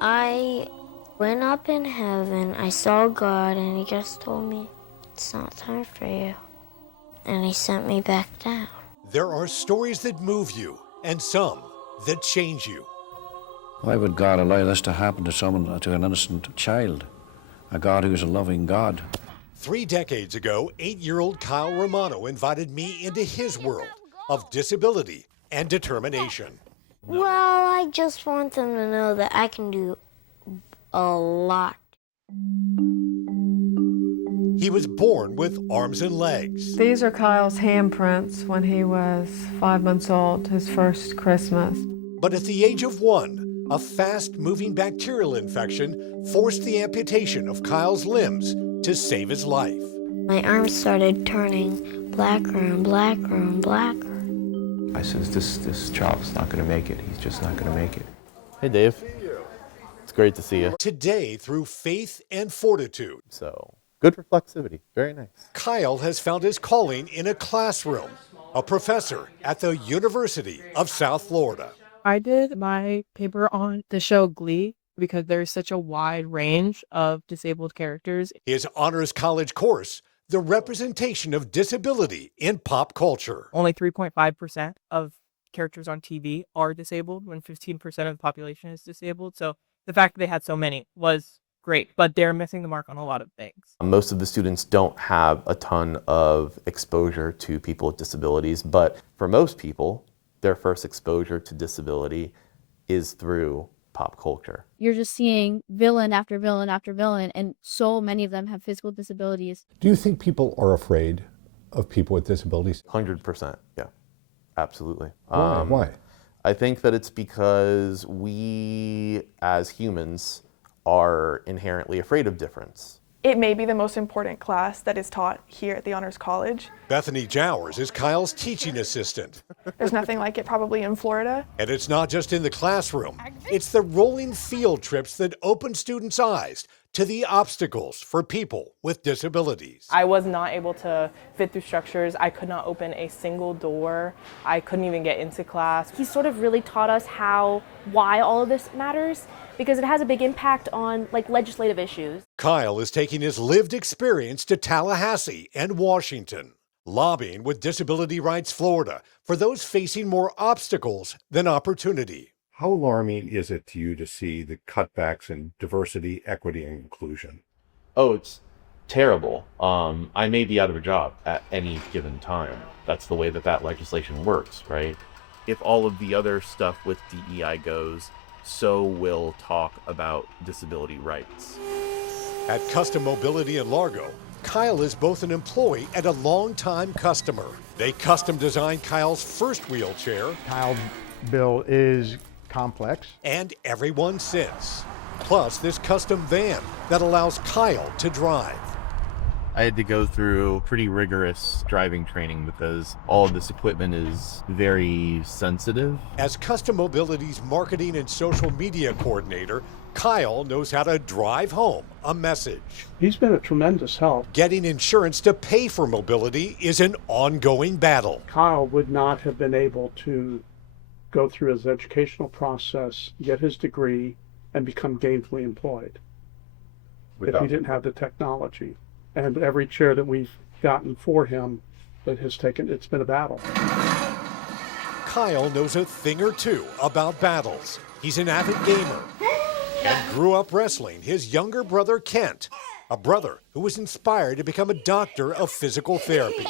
I went up in heaven, I saw God, and he just told me, it's not time for you. And he sent me back down. There are stories that move you, and some that change you. Why would God allow this to happen to someone, to an innocent child? A God who is a loving God. 3 decades ago, 8-year-old Kyle Romano invited me into his world of disability and determination. Well, I just want them to know that I can do a lot. He was born with arms and legs. These are Kyle's handprints when he was 5 months old, his first Christmas. But at the age of 1, a fast-moving bacterial infection forced the amputation of Kyle's limbs to save his life. My arms started turning blacker and blacker and blacker. I says, this child's not going to make it. He's just not going to make it. Hey, Dave. It's great to see you. Today, through faith and fortitude, So, good reflexivity. Very nice. Kyle has found his calling in a classroom, a professor at the University of South Florida. I did my paper on the show Glee because there's such a wide range of disabled characters. His honors college course, The Representation of Disability in Pop Culture. Only 3.5% of characters on TV are disabled when 15% of the population is disabled. So the fact that they had so many was great, but they're missing the mark on a lot of things. Most of the students don't have a ton of exposure to people with disabilities, but for most people, their first exposure to disability is through pop culture. You're just seeing villain after villain after villain, and so many of them have physical disabilities. Do you think people are afraid of people with disabilities? 100%, yeah, absolutely. Why? I think that it's because we, as humans, are inherently afraid of difference. It may be the most important class that is taught here at the Honors College. Bethany Jowers is Kyle's teaching assistant. There's nothing like it probably in Florida. And it's not just in the classroom. It's the rolling field trips that open students' eyes to the obstacles for people with disabilities. I was not able to fit through structures. I could not open a single door. I couldn't even get into class. He sort of really taught us why all of this matters, because it has a big impact on legislative issues. Kyle is taking his lived experience to Tallahassee and Washington, lobbying with Disability Rights Florida for those facing more obstacles than opportunity. How alarming is it to you to see the cutbacks in diversity, equity, and inclusion? Oh, it's terrible. I may be out of a job at any given time. That's the way that legislation works, right? If all of the other stuff with DEI goes, so will talk about disability rights. At Custom Mobility in Largo, Kyle is both an employee and a longtime customer. They custom designed Kyle's first wheelchair. Kyle's bill is complex. And everyone since. Plus this custom van that allows Kyle to drive. I had to go through pretty rigorous driving training because all of this equipment is very sensitive. As Custom Mobility's marketing and social media coordinator, Kyle knows how to drive home a message. He's been a tremendous help. Getting insurance to pay for mobility is an ongoing battle. Kyle would not have been able to go through his educational process, get his degree, and become gainfully employed if he didn't have the technology. And every chair that we've gotten for him it's been a battle. Kyle knows a thing or two about battles. He's an avid gamer and grew up wrestling his younger brother Kent, a brother who was inspired to become a doctor of physical therapy.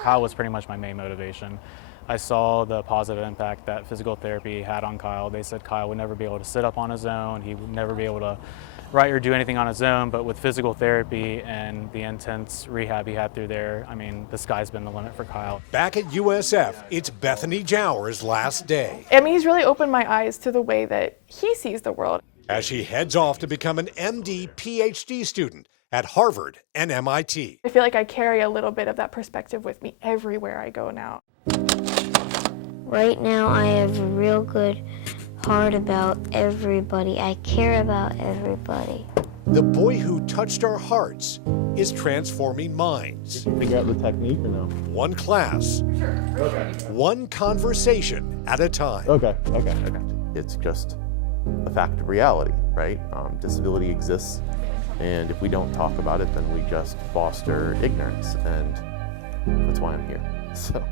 Kyle was pretty much my main motivation. I saw the positive impact that physical therapy had on Kyle. They said Kyle would never be able to sit up on his own. He would never be able to write or do anything on his own, but with physical therapy and the intense rehab he had through there, I mean, the sky's been the limit for Kyle. Back at USF, it's Bethany Jowers' last day. I mean, he's really opened my eyes to the way that he sees the world. As she heads off to become an MD, PhD student at Harvard and MIT. I feel like I carry a little bit of that perspective with me everywhere I go now. Right now I have a real good heart about everybody. I care about everybody. The boy who touched our hearts is transforming minds. Did you figure out the technique or no? One class, Okay. one conversation at a time. Okay. It's just a fact of reality, right? Disability exists, and if we don't talk about it, then we just foster ignorance, and that's why I'm here. So.